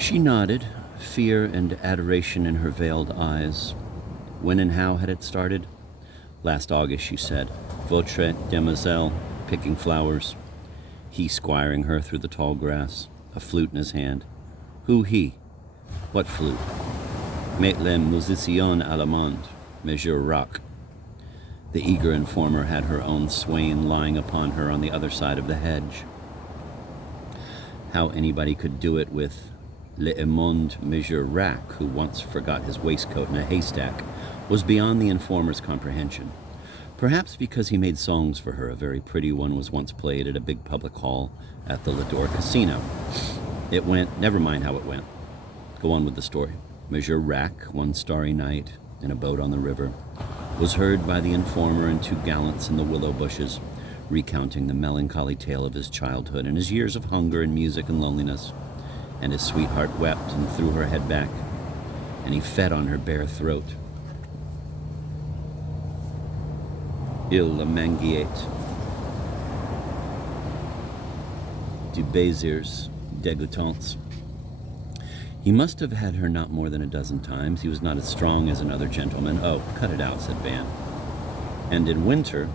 She nodded, fear and adoration in her veiled eyes. When and how had it started? Last August, she said. Votre demoiselle, picking flowers. He squiring her through the tall grass, a flute in his hand. Who he? What flute? Mais le musicien allemand, Monsieur Rock. The eager informer had her own swain lying upon her on the other side of the hedge. How anybody could do it with le immonde Monsieur Rack, who once forgot his waistcoat in a haystack, was beyond the informer's comprehension. Perhaps because he made songs for her. A very pretty one was once played at a big public hall at the Lador Casino. It went, never mind how it went. Go on with the story. Monsieur Rack, one starry night, in a boat on the river, was heard by the informer and two gallants in the willow bushes, recounting the melancholy tale of his childhood and his years of hunger and music and loneliness. And his sweetheart wept and threw her head back, and he fed on her bare throat. Il la mangiate. Du baisirs dégoûtants. He must have had her not more than a dozen times. He was not as strong as another gentleman. Oh, cut it out, said Van. And in winter,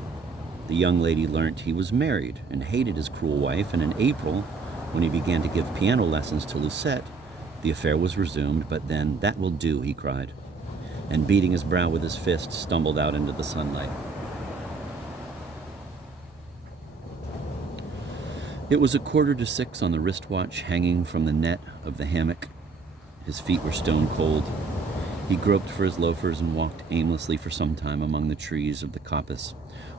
the young lady learnt he was married and hated his cruel wife, and in April, when he began to give piano lessons to Lucette, the affair was resumed. But then, that will do, he cried, and beating his brow with his fist, stumbled out into the sunlight. It was 5:45 on the wristwatch hanging from the net of the hammock. His feet were stone cold. He groped for his loafers and walked aimlessly for some time among the trees of the coppice,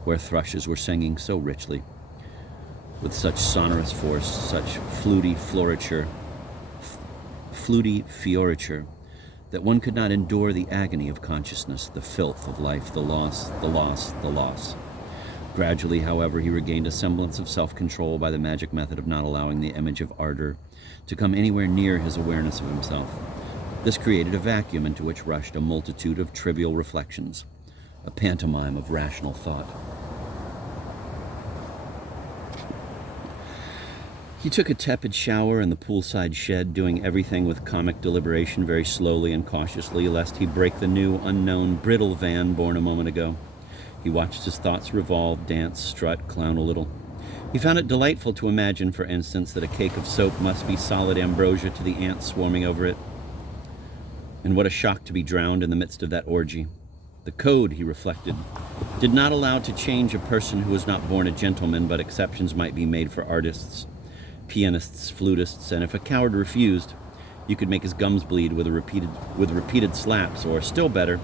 where thrushes were singing so richly, with such sonorous force, such fluty fioriture, that one could not endure the agony of consciousness, the filth of life, the loss, the loss, the loss. Gradually, however, he regained a semblance of self-control by the magic method of not allowing the image of ardor to come anywhere near his awareness of himself. This created a vacuum into which rushed a multitude of trivial reflections, a pantomime of rational thought. He took a tepid shower in the poolside shed, doing everything with comic deliberation, very slowly and cautiously, lest he break the new, unknown, brittle Van born a moment ago. He watched his thoughts revolve, dance, strut, clown a little. He found it delightful to imagine, for instance, that a cake of soap must be solid ambrosia to the ants swarming over it. And what a shock to be drowned in the midst of that orgy. The code, he reflected, did not allow to change a person who was not born a gentleman, but exceptions might be made for artists, pianists, flutists, and if a coward refused, you could make his gums bleed with repeated slaps, or still better,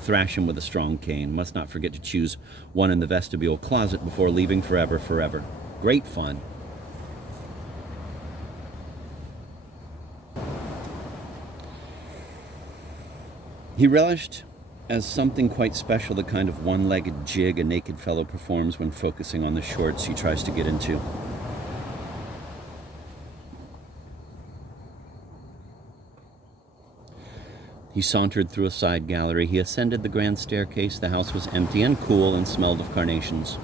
thrash him with a strong cane. Must not forget to choose one in the vestibule closet before leaving forever. Great fun. He relished as something quite special the kind of one-legged jig a naked fellow performs when focusing on the shorts he tries to get into. He sauntered through a side gallery. He ascended the grand staircase. The house was empty and cool and smelled of carnations.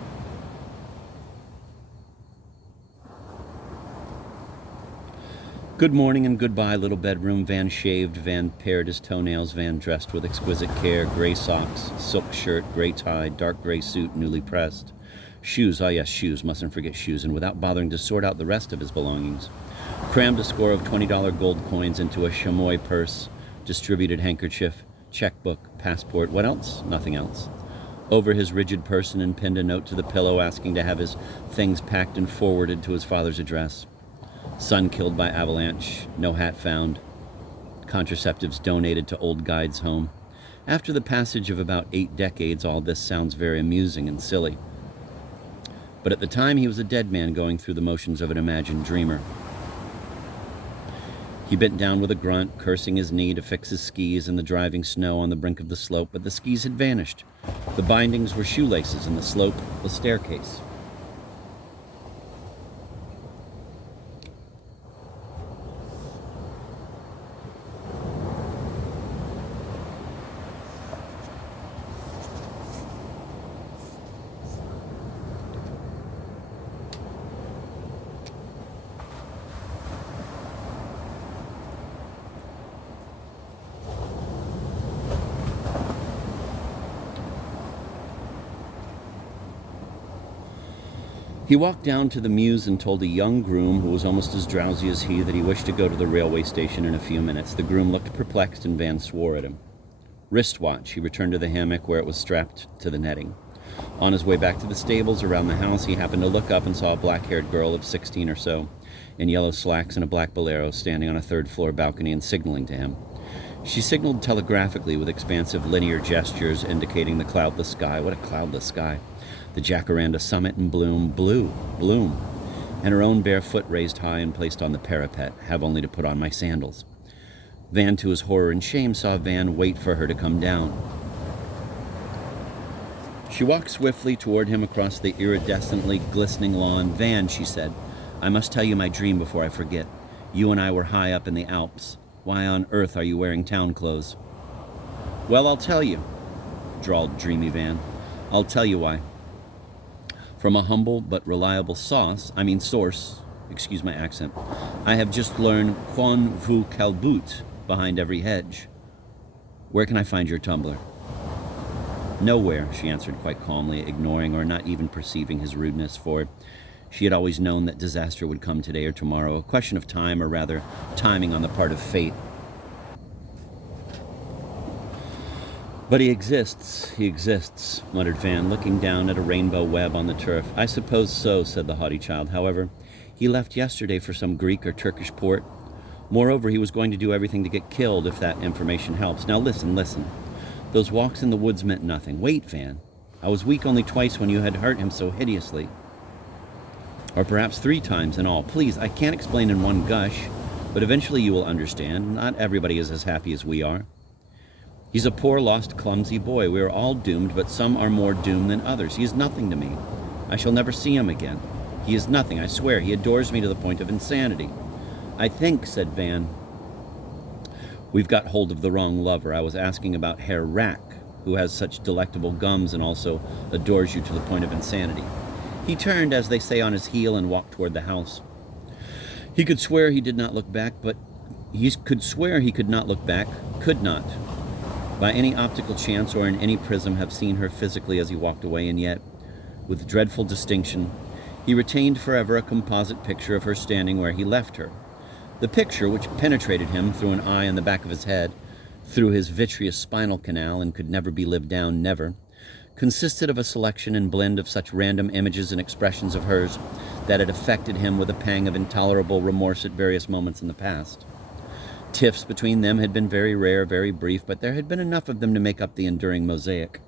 Good morning and goodbye, little bedroom. Van shaved, Van pared his toenails, Van dressed with exquisite care, gray socks, silk shirt, gray tie, dark gray suit, newly pressed. Shoes, yes, shoes, mustn't forget shoes, and without bothering to sort out the rest of his belongings, crammed a score of $20 gold coins into a chamois purse, distributed handkerchief, checkbook, passport. What else? Nothing else. Over his rigid person and pinned a note to the pillow asking to have his things packed and forwarded to his father's address. Son killed by avalanche, no hat found, contraceptives donated to old guide's home. After the passage of about 8 decades, all this sounds very amusing and silly. But at the time, he was a dead man going through the motions of an imagined dreamer. He bent down with a grunt, cursing his knee to fix his skis in the driving snow on the brink of the slope, but the skis had vanished. The bindings were shoelaces and the slope a staircase. He walked down to the mews and told a young groom who was almost as drowsy as he that he wished to go to the railway station in a few minutes. The groom looked perplexed and Van swore at him. Wristwatch, he returned to the hammock where it was strapped to the netting. On his way back to the stables around the house, he happened to look up and saw a black-haired girl of 16 or so, in yellow slacks and a black bolero, standing on a third-floor balcony and signaling to him. She signaled telegraphically with expansive linear gestures indicating the cloudless sky. What a cloudless sky. The jacaranda summit in bloom, bloom, and her own bare foot raised high and placed on the parapet, have only to put on my sandals. Van, to his horror and shame, saw Van wait for her to come down. She walked swiftly toward him across the iridescently glistening lawn. Van, she said, I must tell you my dream before I forget. You and I were high up in the Alps. Why on earth are you wearing town clothes? Well, I'll tell you, drawled dreamy Van. I'll tell you why. From a humble but reliable source, excuse my accent, I have just learned qu'on vous calbute behind every hedge. Where can I find your tumbler? Nowhere, she answered quite calmly, ignoring or not even perceiving his rudeness, for she had always known that disaster would come today or tomorrow, a question of time, or rather, timing on the part of fate. But he exists, muttered Van, looking down at a rainbow web on the turf. I suppose so, said the haughty child. However, he left yesterday for some Greek or Turkish port. Moreover, he was going to do everything to get killed if that information helps. Now listen. Those walks in the woods meant nothing. Wait, Van. I was weak only twice when you had hurt him so hideously. Or perhaps 3 times in all. Please, I can't explain in one gush, but eventually you will understand. Not everybody is as happy as we are. He's a poor, lost, clumsy boy. We are all doomed, but some are more doomed than others. He is nothing to me. I shall never see him again. He is nothing, I swear. He adores me to the point of insanity. I think, said Van, we've got hold of the wrong lover. I was asking about Herr Rack, who has such delectable gums and also adores you to the point of insanity. He turned, as they say, on his heel and walked toward the house. He could swear he did not look back, but could not, by any optical chance or in any prism, have seen her physically as he walked away, and yet, with dreadful distinction, he retained forever a composite picture of her standing where he left her. The picture, which penetrated him through an eye in the back of his head, through his vitreous spinal canal, and could never be lived down, never, consisted of a selection and blend of such random images and expressions of hers that it affected him with a pang of intolerable remorse at various moments in the past. Tiffs between them had been very rare, very brief, but there had been enough of them to make up the enduring mosaic.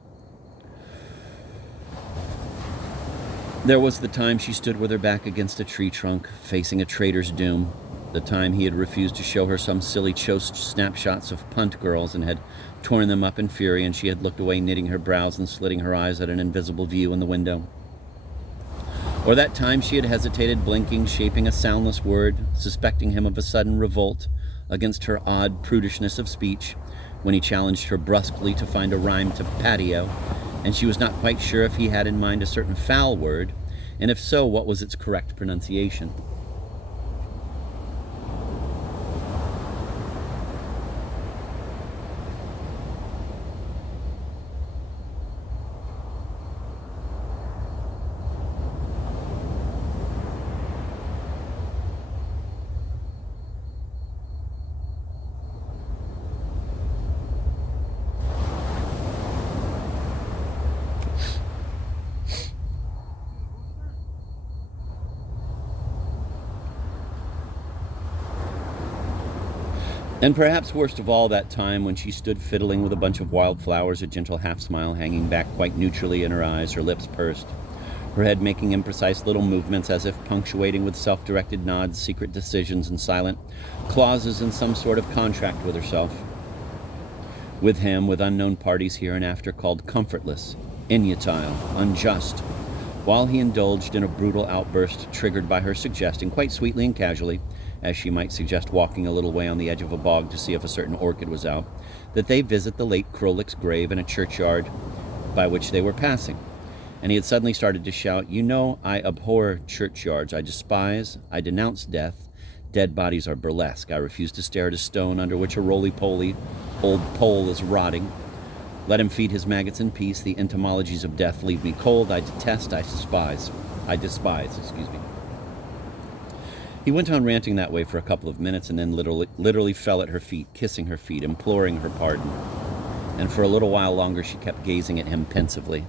There was the time she stood with her back against a tree trunk, facing a traitor's doom, the time he had refused to show her some silly chosen snapshots of punt girls and had torn them up in fury, and she had looked away, knitting her brows and slitting her eyes at an invisible view in the window. Or that time she had hesitated, blinking, shaping a soundless word, suspecting him of a sudden revolt against her odd prudishness of speech, when he challenged her brusquely to find a rhyme to patio, and she was not quite sure if he had in mind a certain foul word, and if so, what was its correct pronunciation. And perhaps worst of all, that time when she stood fiddling with a bunch of wildflowers, a gentle half-smile hanging back quite neutrally in her eyes, her lips pursed, her head making imprecise little movements as if punctuating with self-directed nods, secret decisions, and silent clauses in some sort of contract with herself. With him, with unknown parties here and after, called comfortless, inutile, unjust, while he indulged in a brutal outburst triggered by her suggesting, quite sweetly and casually, as she might suggest walking a little way on the edge of a bog to see if a certain orchid was out, that they visit the late Krolik's grave in a churchyard by which they were passing. And he had suddenly started to shout, "You know, I abhor churchyards. I denounce death. Dead bodies are burlesque. I refuse to stare at a stone under which a roly-poly old pole is rotting. Let him feed his maggots in peace. The entomologies of death leave me cold. I detest, I despise." excuse me. He went on ranting that way for a couple of minutes and then literally fell at her feet, kissing her feet, imploring her pardon. And for a little while longer she kept gazing at him pensively.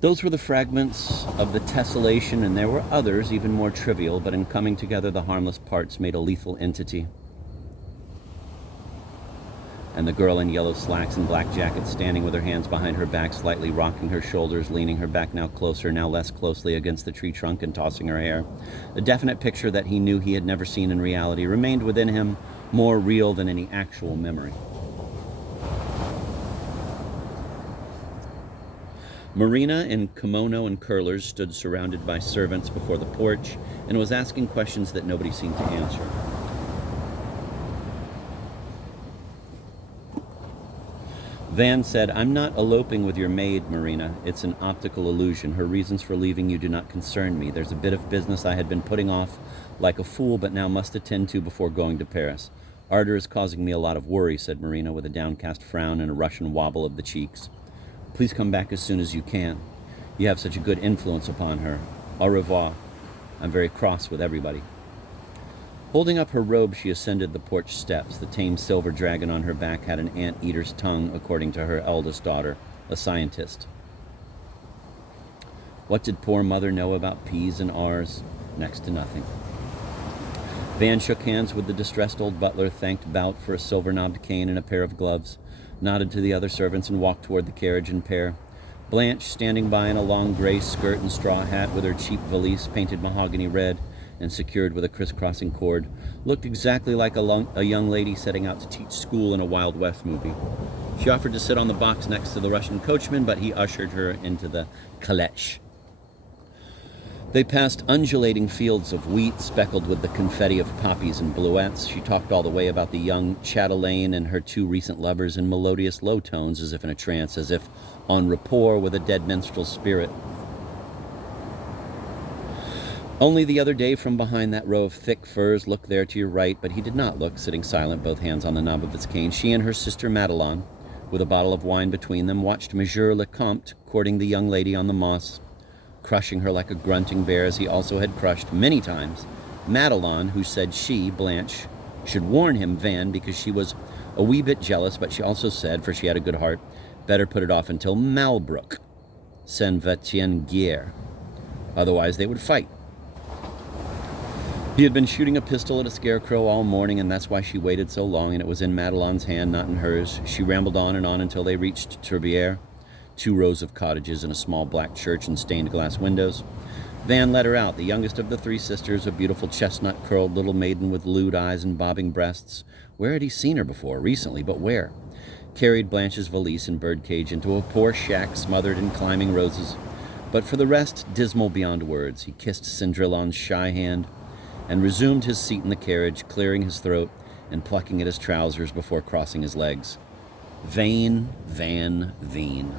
Those were the fragments of the tessellation, and there were others even more trivial, but in coming together the harmless parts made a lethal entity. And the girl in yellow slacks and black jacket, standing with her hands behind her back, slightly rocking her shoulders, leaning her back now closer, now less closely against the tree trunk and tossing her hair. A definite picture that he knew he had never seen in reality remained within him, more real than any actual memory. Marina, in kimono and curlers, stood surrounded by servants before the porch and was asking questions that nobody seemed to answer. Van said, "I'm not eloping with your maid, Marina. It's an optical illusion. Her reasons for leaving you do not concern me. There's a bit of business I had been putting off like a fool, but now must attend to before going to Paris. Ardor is causing me a lot of worry," said Marina with a downcast frown and a Russian wobble of the cheeks. "Please come back as soon as you can. You have such a good influence upon her. Au revoir. I'm very cross with everybody." Holding up her robe, she ascended the porch steps. The tame silver dragon on her back had an anteater's tongue, according to her eldest daughter, a scientist. What did poor mother know about P's and R's? Next to nothing. Van shook hands with the distressed old butler, thanked Bout for a silver-knobbed cane and a pair of gloves, nodded to the other servants, and walked toward the carriage and pair. Blanche, standing by in a long gray skirt and straw hat with her cheap valise painted mahogany red and secured with a crisscrossing cord, looked exactly like a young lady setting out to teach school in a Wild West movie. She offered to sit on the box next to the Russian coachman, but he ushered her into the calèche. They passed undulating fields of wheat speckled with the confetti of poppies and bluets. She talked all the way about the young chatelaine and her two recent lovers in melodious low tones, as if in a trance, as if en rapport with a dead minstrel's spirit. Only the other day, from behind that row of thick firs, look there to your right, but he did not look, sitting silent, both hands on the knob of his cane. She and her sister Madelon, with a bottle of wine between them, watched Monsieur le Comte courting the young lady on the moss, crushing her like a grunting bear, as he also had crushed many times Madelon, who said she, Blanche, should warn him, Van, because she was a wee bit jealous, but she also said, for she had a good heart, better put it off until Malbrook, Saint-Vatien-Guerre. Otherwise they would fight. He had been shooting a pistol at a scarecrow all morning, and that's why she waited so long, and it was in Madelon's hand, not in hers. She rambled on and on until they reached Turbière, 2 rows of cottages and a small black church and stained glass windows. Van led her out, the youngest of the 3 sisters, a beautiful chestnut-curled little maiden with lewd eyes and bobbing breasts. Where had he seen her before? Recently, but where? Carried Blanche's valise and birdcage into a poor shack smothered in climbing roses. But for the rest, dismal beyond words. He kissed Cendrillon's shy hand and resumed his seat in the carriage, clearing his throat and plucking at his trousers before crossing his legs. Vain, Van, Veen.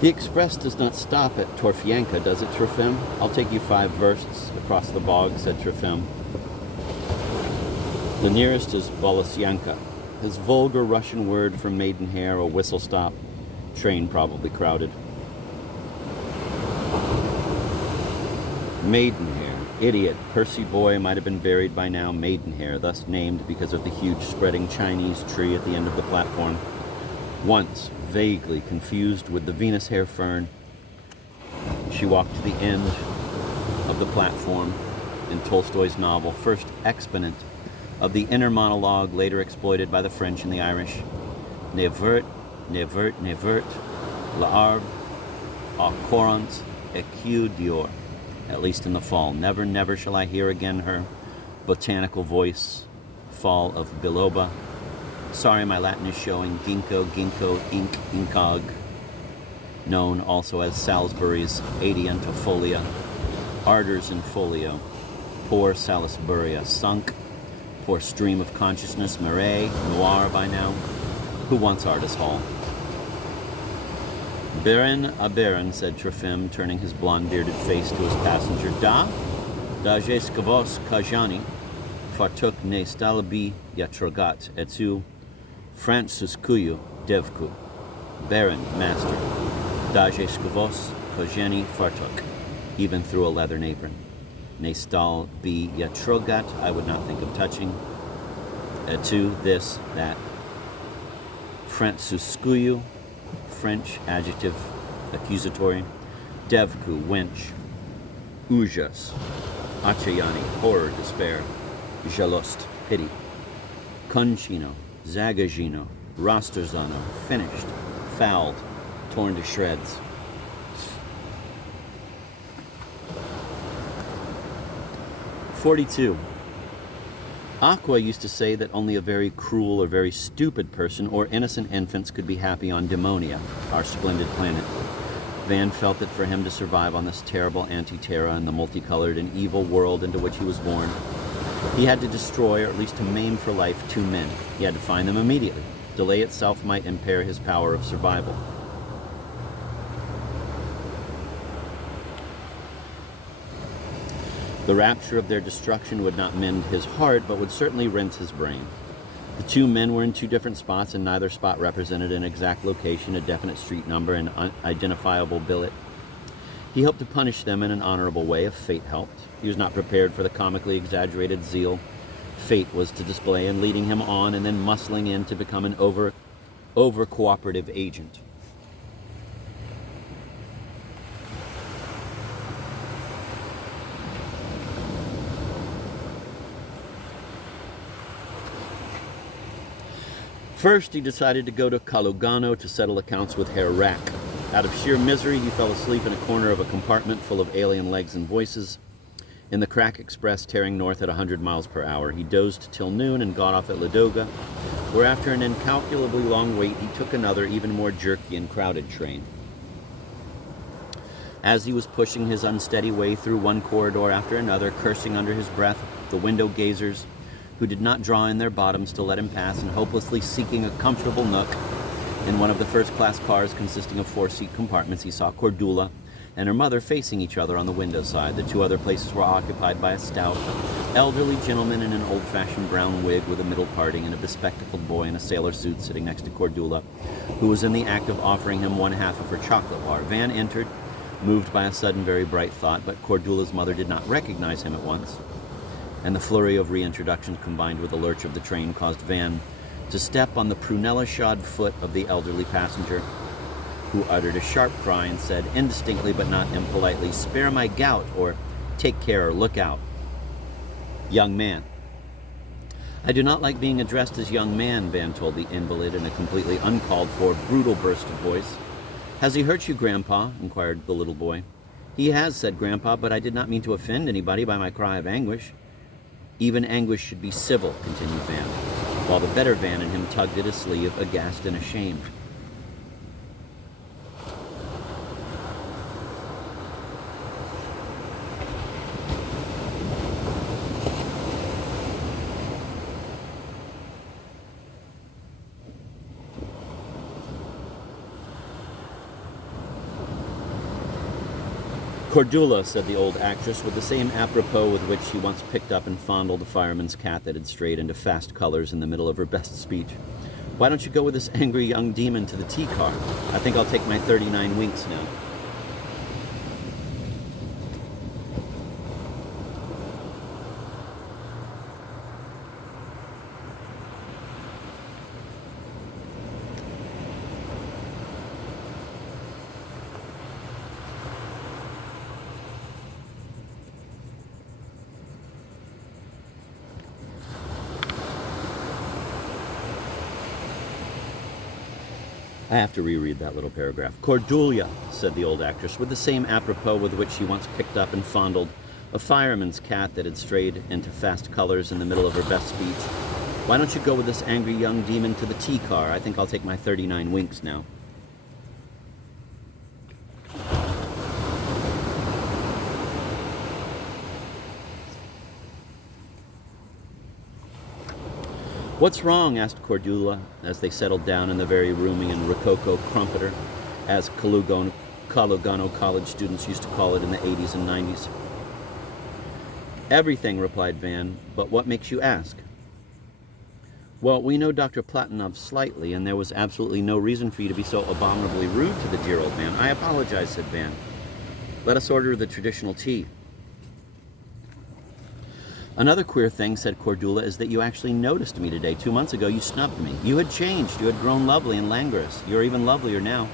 The express does not stop at Torfianka, does it, Trofim? I'll take you 5 versts across the bog, said Trofim. The nearest is Bolosyanka. His vulgar Russian word for maidenhair or whistle stop. Train probably crowded. Maidenhair. Idiot. Percy Boy might have been buried by now. Maidenhair, thus named because of the huge spreading Chinese tree at the end of the platform. Once, vaguely confused with the Venus hair fern, she walked to the end of the platform in Tolstoy's novel, first exponent of the inner monologue later exploited by the French and the Irish. Ne vert, ne vert, ne vert, l'arbre au courant et que dior. At least in the fall. Never, never shall I hear again her botanical voice. Fall of Biloba. Sorry, my Latin is showing. Ginkgo, ginkgo, ink, incog. Known also as Salisbury's adiantifolia. Ardors in folio. Poor Salisburia. Sunk. Poor stream of consciousness. Marais. Noir by now. Who wants Artis Hall? Baron a baron, said Trofim, turning his blonde-bearded face to his passenger. Da skavos kajani, fartuk ne stalabi yatrogat etu, Franciscuyu devku, baron, master, daje skavos kajani fartuk, even through a leathern apron. Ne stal bi yatrogat, I would not think of touching, etu, this, that. Franciscuyu, French, adjective, accusatory. Devku, wench. Ujas, achayani, horror, despair. Jalost, pity. Conchino, zagajino, rosterzano, finished, fouled, torn to shreds. "42. Aqua used to say that only a very cruel or very stupid person or innocent infants could be happy on Demonia, our splendid planet. Van felt that for him to survive on this terrible anti-terra and the multicolored and evil world into which he was born, he had to destroy, or at least to maim for life, 2 men. He had to find them immediately. Delay itself might impair his power of survival. The rapture of their destruction would not mend his heart, but would certainly rinse his brain. The 2 men were in 2 different spots, and neither spot represented an exact location, a definite street number, and unidentifiable billet. He hoped to punish them in an honorable way if fate helped. He was not prepared for the comically exaggerated zeal fate was to display in leading him on and then muscling in to become an over-cooperative agent. First, he decided to go to Kalugano to settle accounts with Herr Rack. Out of sheer misery, he fell asleep in a corner of a compartment full of alien legs and voices. In the crack express tearing north at 100 miles per hour, he dozed till noon and got off at Ladoga, where after an incalculably long wait, he took another, even more jerky and crowded train. As he was pushing his unsteady way through one corridor after another, cursing under his breath the window gazers, who did not draw in their bottoms to let him pass, and hopelessly seeking a comfortable nook, in one of the first-class cars consisting of 4-seat compartments, he saw Cordula and her mother facing each other on the window side. The 2 other places were occupied by a stout, elderly gentleman in an old-fashioned brown wig with a middle parting, and a bespectacled boy in a sailor suit sitting next to Cordula, who was in the act of offering him 1/2 of her chocolate bar. Van entered, moved by a sudden very bright thought, but Cordula's mother did not recognize him at once, and the flurry of reintroductions combined with the lurch of the train caused Van to step on the prunella-shod foot of the elderly passenger, who uttered a sharp cry and said, indistinctly but not impolitely, "Spare my gout," or "Take care," or "Look out." "Young man." "I do not like being addressed as young man," Van told the invalid in a completely uncalled-for, brutal burst of voice. "Has he hurt you, Grandpa?" inquired the little boy. "He has," said Grandpa, "but I did not mean to offend anybody by my cry of anguish." "Even anguish should be civil," continued Van, while the better Van and him tugged at his sleeve, aghast and ashamed. "Cordula," said the old actress, with the same apropos with which she once picked up and fondled a fireman's cat that had strayed into fast colors in the middle of her best speech, "why don't you go with this angry young demon to the T-car? I think I'll take my 39 winks now." I have to reread that little paragraph. "Cordulia," said the old actress, with the same apropos with which she once picked up and fondled a fireman's cat that had strayed into fast colors in the middle of her best speech. "Why don't you go with this angry young demon to the T-car? I think I'll take my 39 winks now." "What's wrong?" asked Cordula, as they settled down in the very roomy and rococo crumpeter, as Calugano College students used to call it in the 80s and 90s. Everything, replied Van, but what makes you ask? Well, we know Dr. Platonov slightly, and there was absolutely no reason for you to be so abominably rude to the dear old man. I apologize, said Van. Let us order the traditional tea. Another queer thing, said Cordula, is that you actually noticed me today. 2 months ago, you snubbed me. You had changed. You had grown lovely and languorous. You're even lovelier now.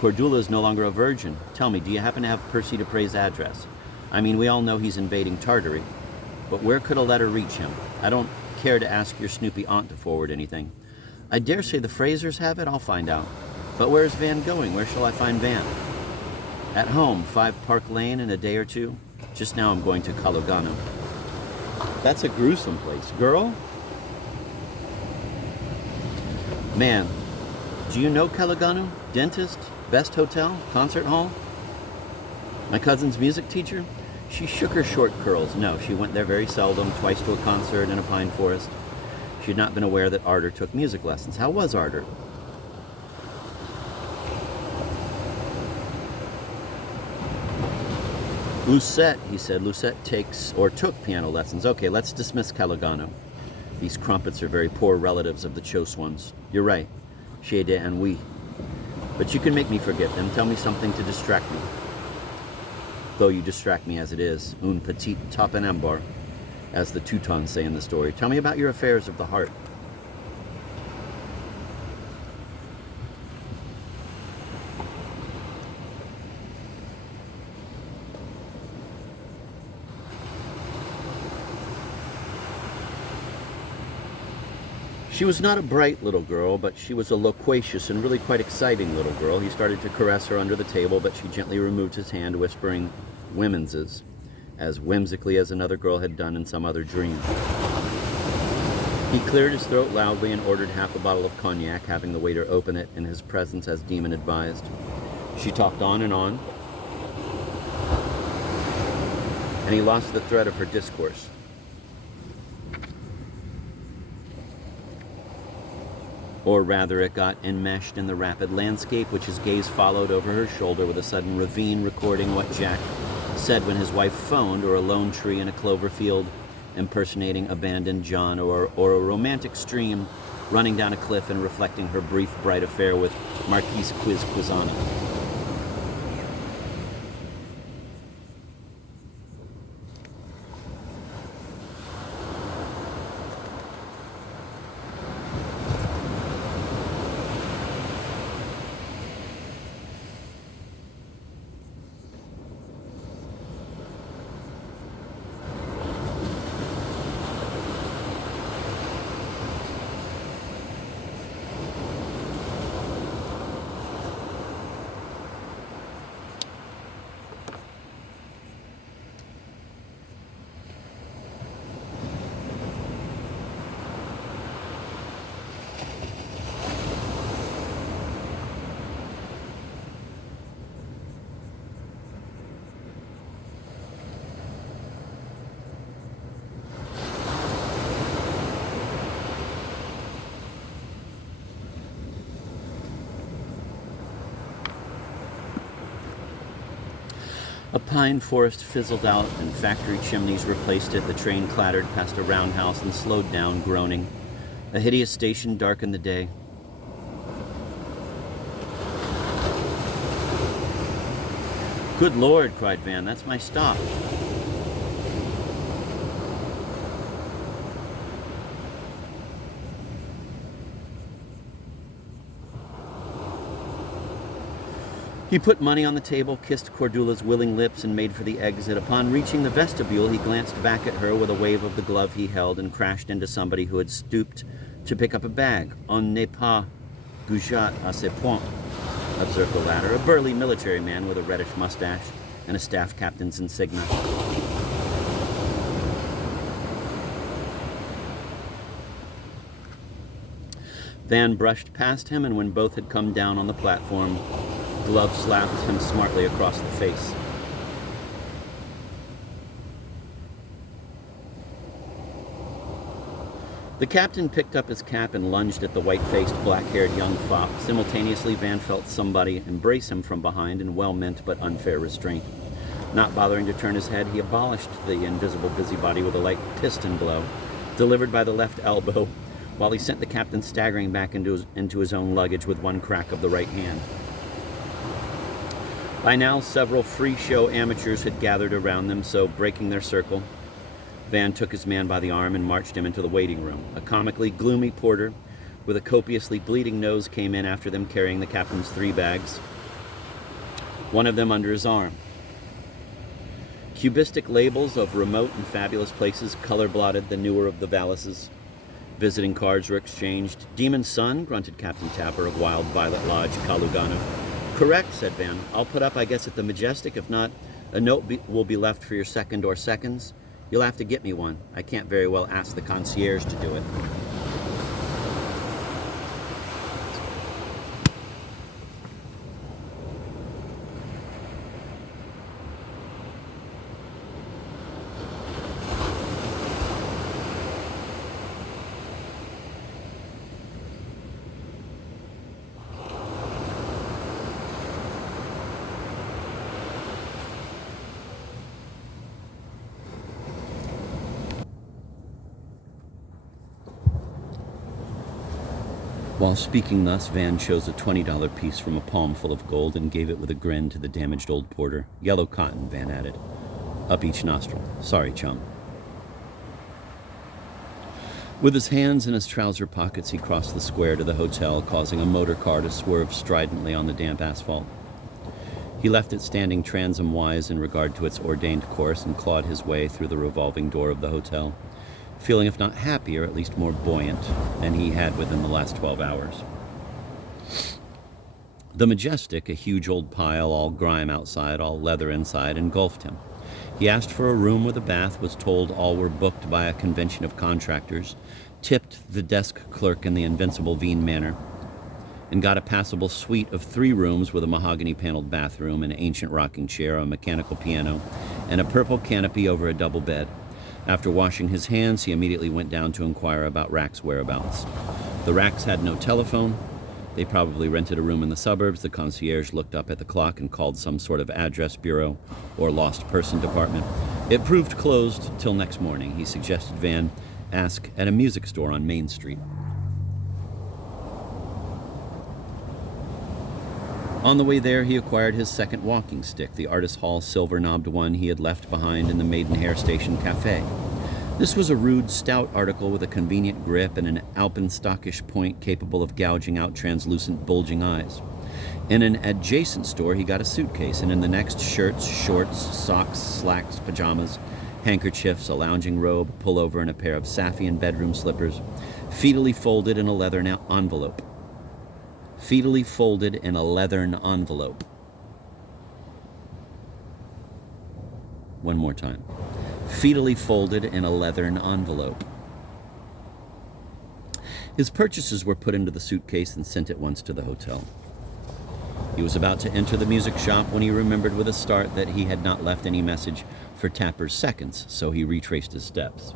Cordula is no longer a virgin. Tell me, do you happen to have Percy Dupre's address? I mean, we all know he's invading Tartary, but where could a letter reach him? I don't care to ask your snoopy aunt to forward anything. I dare say the Frasers have it. I'll find out. But where's Van going? Where shall I find Van? At home, 5 Park Lane in a day or two. Just now I'm going to Calugano. That's a gruesome place. Girl? Man, do you know Calugano? Dentist? Best hotel? Concert hall? My cousin's music teacher? She shook her short curls. No, she went there very seldom, twice to a concert in a pine forest. She had not been aware that Arter took music lessons. How was Arter? Lucette, he said. Lucette took piano lessons. Okay, let's dismiss Calugano. These crumpets are very poor relatives of the Chose ones. You're right. Chez des ennuis. But you can make me forget them. Tell me something to distract me. Though you distract me as it is. Un petit topinambar, as the Teutons say in the story. Tell me about your affairs of the heart. She was not a bright little girl, but she was a loquacious and really quite exciting little girl. He started to caress her under the table, but she gently removed his hand, whispering "womenses," as whimsically as another girl had done in some other dream. He cleared his throat loudly and ordered half a bottle of cognac, having the waiter open it in his presence as Demon advised. She talked on, and he lost the thread of her discourse. Or rather, it got enmeshed in the rapid landscape, which his gaze followed over her shoulder with a sudden ravine recording what Jack said when his wife phoned, or a lone tree in a clover field impersonating abandoned John, or a romantic stream running down a cliff and reflecting her brief, bright affair with Marquise Quizquizani. A pine forest fizzled out and factory chimneys replaced it. The train clattered past a roundhouse and slowed down, groaning. A hideous station darkened the day. Good Lord, cried Van, that's my stop. He put money on the table, kissed Cordula's willing lips, and made for the exit. Upon reaching the vestibule, he glanced back at her with a wave of the glove he held and crashed into somebody who had stooped to pick up a bag. On n'est pas goujat à ce point, observed the latter, a burly military man with a reddish mustache and a staff captain's insignia. Van brushed past him, and when both had come down on the platform, Glove slapped him smartly across the face. The captain picked up his cap and lunged at the white-faced, black-haired young fop. Simultaneously, Van felt somebody embrace him from behind in well-meant but unfair restraint. Not bothering to turn his head, he abolished the invisible busybody with a light piston blow, delivered by the left elbow, while he sent the captain staggering back into his own luggage with one crack of the right hand. By now, several free show amateurs had gathered around them, so breaking their circle, Van took his man by the arm and marched him into the waiting room. A comically gloomy porter with a copiously bleeding nose came in after them, carrying the captain's 3 bags, one of them under his arm. Cubistic labels of remote and fabulous places color-blotted the newer of the valises. Visiting cards were exchanged. "Demon's Son," grunted Captain Tapper of Wild Violet Lodge, Kalugano. "Correct," said Van. "I'll put up, I guess, at the Majestic. If not, a note will be left for your second or seconds. You'll have to get me one. I can't very well ask the concierge to do it." While speaking thus, Van chose a $20 piece from a palm full of gold and gave it with a grin to the damaged old porter. "Yellow cotton," Van added. Up each nostril. "Sorry, chum." With his hands in his trouser pockets, he crossed the square to the hotel, causing a motor car to swerve stridently on the damp asphalt. He left it standing transom-wise in regard to its ordained course and clawed his way through the revolving door of the hotel, feeling if not happier, at least more buoyant than he had within the last 12 hours. The Majestic, a huge old pile, all grime outside, all leather inside, engulfed him. He asked for a room with a bath, was told all were booked by a convention of contractors, tipped the desk clerk in the invincible Veen manner, and got a passable suite of 3 rooms with a mahogany-paneled bathroom, an ancient rocking chair, a mechanical piano, and a purple canopy over a double bed. After washing his hands, he immediately went down to inquire about Rack's whereabouts. The Racks had no telephone. They probably rented a room in the suburbs. The concierge looked up at the clock and called some sort of address bureau or lost person department. It proved closed till next morning. He suggested Van ask at a music store on Main Street. On the way there, he acquired his second walking stick, the Artist Hall silver-knobbed one he had left behind in the Maidenhair Station Cafe. This was a rude, stout article with a convenient grip and an alpenstockish point capable of gouging out translucent, bulging eyes. In an adjacent store, he got a suitcase, and in the next, shirts, shorts, socks, slacks, pajamas, handkerchiefs, a lounging robe, a pullover, and a pair of Safian bedroom slippers, featally folded in a leathern envelope. Featally folded in a leathern envelope. One more time. Featally folded in a leathern envelope. His purchases were put into the suitcase and sent at once to the hotel. He was about to enter the music shop when he remembered with a start that he had not left any message for Tapper's seconds, so he retraced his steps.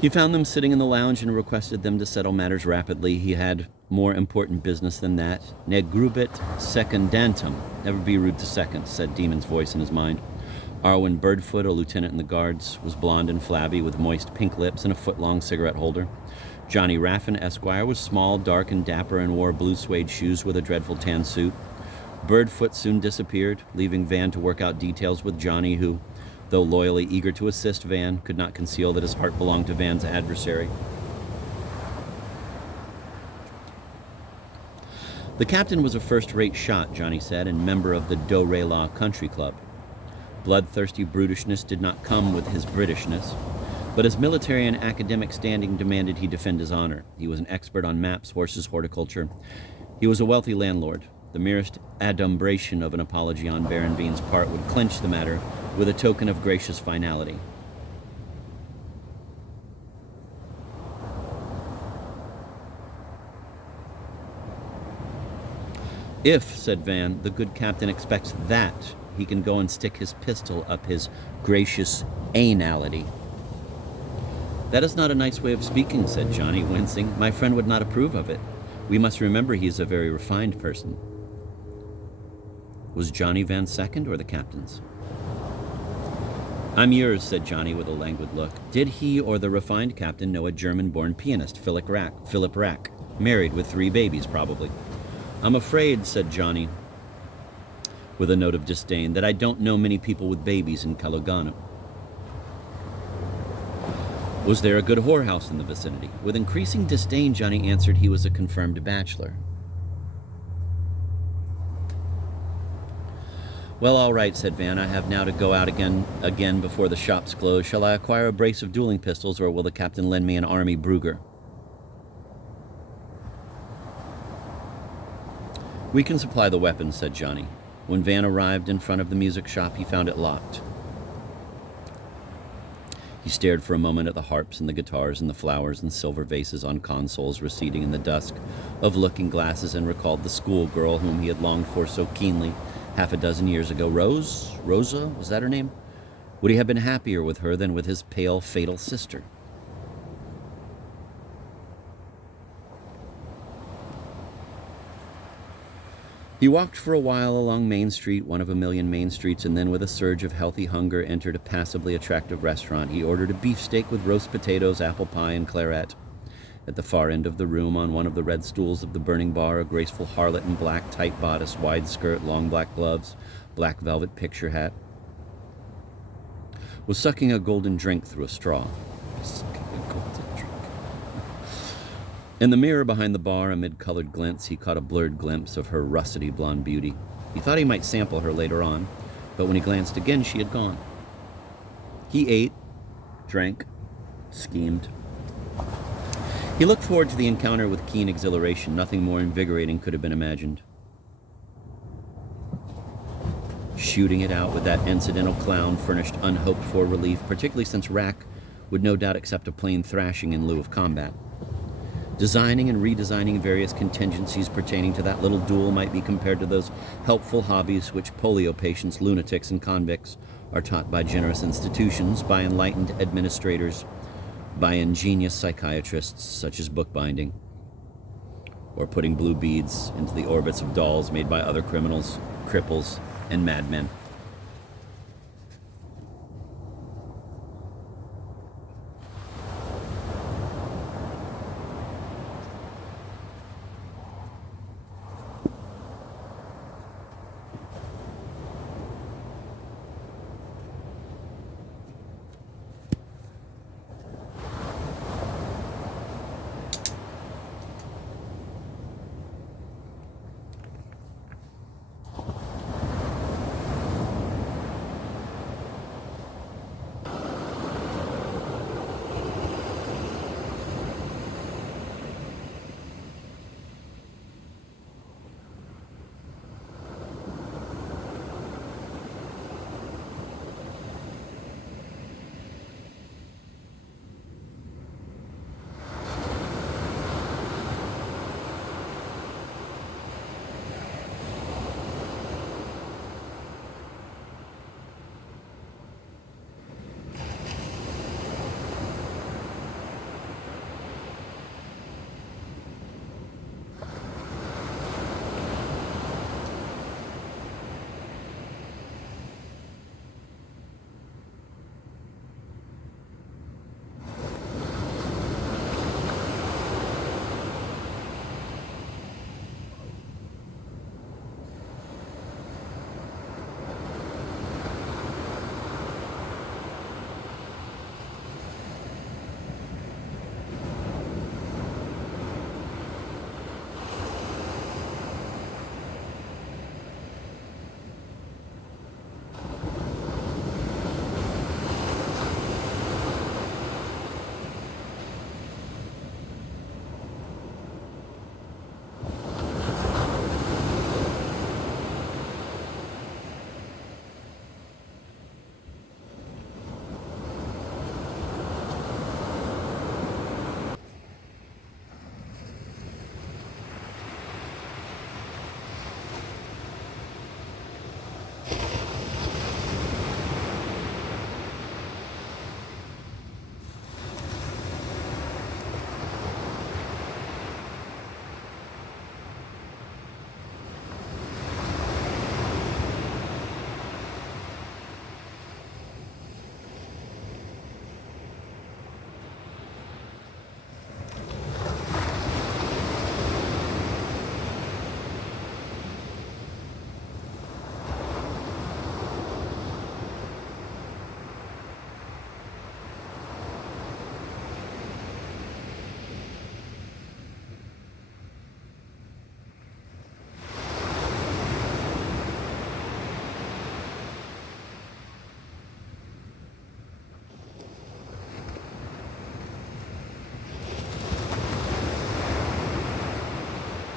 He found them sitting in the lounge and requested them to settle matters rapidly. He had more important business than that. Ne grubit secundantum. Never be rude to seconds, said Demon's voice in his mind. Arwen Birdfoot, a lieutenant in the guards, was blond and flabby with moist pink lips and a foot-long cigarette holder. Johnny Raffin, Esquire, was small, dark, and dapper and wore blue suede shoes with a dreadful tan suit. Birdfoot soon disappeared, leaving Van to work out details with Johnny, who, though loyally eager to assist Van, could not conceal that his heart belonged to Van's adversary. The captain was a first-rate shot, Johnny said, and member of the Do-Re-La Country Club. Bloodthirsty brutishness did not come with his Britishness, but his military and academic standing demanded he defend his honor. He was an expert on maps, horses, horticulture. He was a wealthy landlord. The merest adumbration of an apology on Baron Veen's part would clinch the matter with a token of gracious finality. If, said Van, the good captain expects that, he can go and stick his pistol up his gracious anality. That is not a nice way of speaking, said Johnny, wincing. My friend would not approve of it. We must remember he is a very refined person. Was Johnny Van second or the captain's? I'm yours, said Johnny with a languid look. Did he or the refined captain know a German-born pianist, Philip Rack, married with 3 babies, probably? I'm afraid, said Johnny, with a note of disdain, that I don't know many people with babies in Kalugano. Was there a good whorehouse in the vicinity? With increasing disdain, Johnny answered he was a confirmed bachelor. Well, all right, said Van. I have now to go out again before the shops close. Shall I acquire a brace of dueling pistols, or will the captain lend me an army Brugger? We can supply the weapons, said Johnny. When Van arrived in front of the music shop, he found it locked. He stared for a moment at the harps and the guitars and the flowers and silver vases on consoles receding in the dusk of looking-glasses, and recalled the schoolgirl whom he had longed for so keenly half a dozen years ago. Rosa, was that her name? Would he have been happier with her than with his pale, fatal sister? He walked for a while along Main Street, one of a million main streets, and then with a surge of healthy hunger entered a passably attractive restaurant. He ordered a beefsteak with roast potatoes, apple pie, and claret. At the far end of the room, on one of the red stools of the burning bar, a graceful harlot in black tight bodice, wide skirt, long black gloves, black velvet picture hat, was sucking a golden drink through a straw. In the mirror behind the bar, amid colored glints, he caught a blurred glimpse of her russety blonde beauty. He thought he might sample her later on, but when he glanced again, she had gone. He ate, drank, schemed. He looked forward to the encounter with keen exhilaration. Nothing more invigorating could have been imagined. Shooting it out with that incidental clown furnished unhoped-for relief, particularly since Rack would no doubt accept a plain thrashing in lieu of combat. Designing and redesigning various contingencies pertaining to that little duel might be compared to those helpful hobbies which polio patients, lunatics, and convicts are taught by generous institutions, by enlightened administrators, by ingenious psychiatrists such as bookbinding, or putting blue beads into the orbits of dolls made by other criminals, cripples, and madmen.